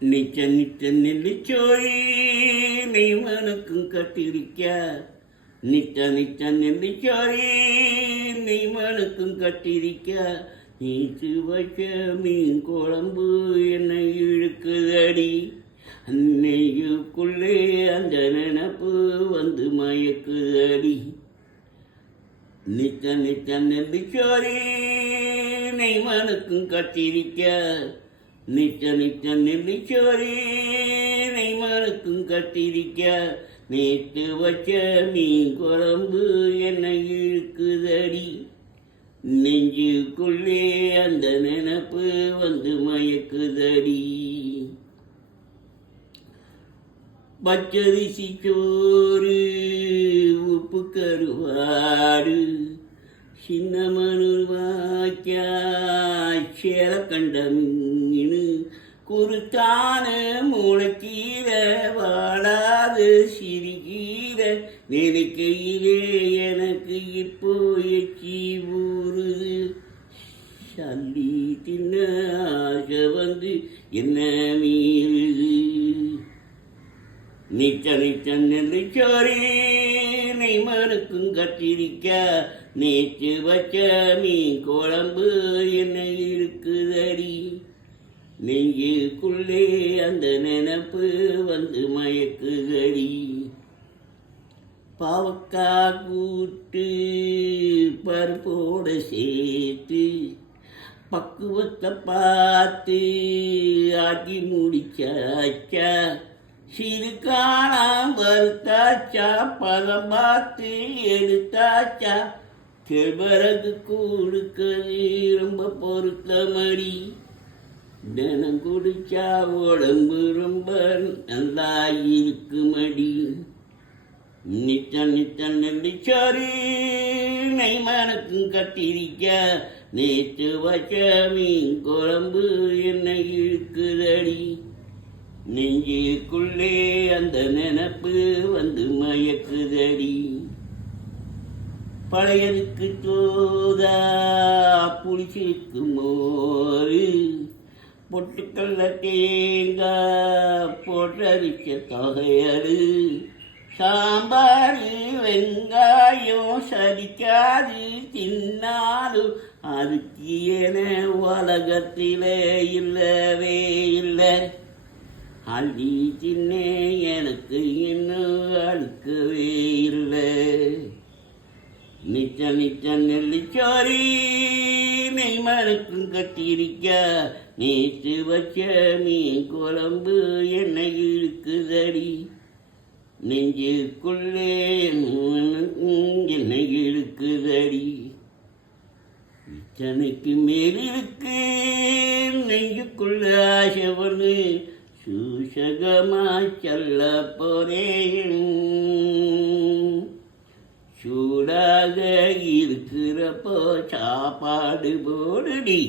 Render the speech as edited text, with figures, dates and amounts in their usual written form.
நிச்ச நிச்ச நெல்லிச்சோழி நெய்மனுக்கும் கட்டிருக்க நிச்ச நிச்ச நெல்லிச்சோழி நெய்மனுக்கும் கட்டிருக்க நீச்சு வச்ச மீன் குழம்பு என்னை இழுக்குதடி நெய்யுக்குள்ளே அந்த நினப்பு வந்து மயக்குதடி நிச்ச நிச்ச நெல்லிச்சோழி நெய்மனுக்கும் கட்டிருக்க நிச்ச நிச்ச நெல்லிச்சோரி நெய்மனுக்கும் கட்டிருக்க நேற்று வச்ச மீன் குழம்பு என்னை இழுக்குதடி நெஞ்சுக்குள்ளே அந்த நினப்பு வந்து மயக்குதடி பச்சரிசி சோறு உப்பு கருவாடு சின்னமனூர் வாக்கியா சேர கண்ட மீன் குருத்தான முளைக்கீரை வாழாது சிறுகீரை நினைக்கையிலே எனக்கு இப்போ எச்சி ஊறுது சல்லி தின்ன ஆசை வந்து என்ன மீறுது நிச்ச நிச்ச நெல்லிச்சோரி நெய்மனுக்கும் கட்டிருக்க நேற்று வச்ச மீன் குழம்பு என்னை இருக்குதடி நெஞ்சுக்குள்ளே அந்த நினப்பு வந்து மயக்குதடி பாவக்கா கூட்டு பருப்போட சேர்த்து பக்குவத்தை பார்த்து ஆட்டி முடிச்சாச்சா சிறு காணாம வறுத்தாச்சா பதம் பார்த்து எடுத்தாச்சா கேழ்வரகு கொடுக்கிறது ரொம்ப பொருத்தமடி தினம் குடிச்சா உடம்பு ரொம்ப நல்லா இருக்குமடி நிச்ச நிச்ச நெல்லிச்சோறு நெய்மனுக்கும் கட்டிருக்க நேற்று வச்ச மீன் குழம்பு என்னை இழுக்குதடி நெஞ்சுக்குள்ளே அந்த நினப்பு வந்து மயக்குதடி பழையதுக்கு தோதா புளிச்சிருக்கு மோரு பொட்டுக்கல்ல தேங்காய் போட்டரிச்ச தொகையரு சாம்பார் வெங்காயம் சரிக்காது தின்னாலும் அதுக்கு என உலகத்திலே இல்லவே இல்லை அள்ளி தின்னே எனக்கு இன்னும் அழுக்கவே இல்லை நிச்ச நிச்ச நெல்லிச்சோரி நெய்மனுக்கும் கட்டிருக்க நேற்று வச்ச மீன் குழம்பு என்னை இழுக்குதடி நெஞ்சுக்குள்ளே என்னை இழுக்குதடி இத்தனைக்கு மேலிருக்கு நெஞ்சுக்குள்ள ஆசை ஒன்று சூசகமாய் செல்ல போறேன் சூடாக இருக்கிறப்போ சாப்பாடு போடுடி.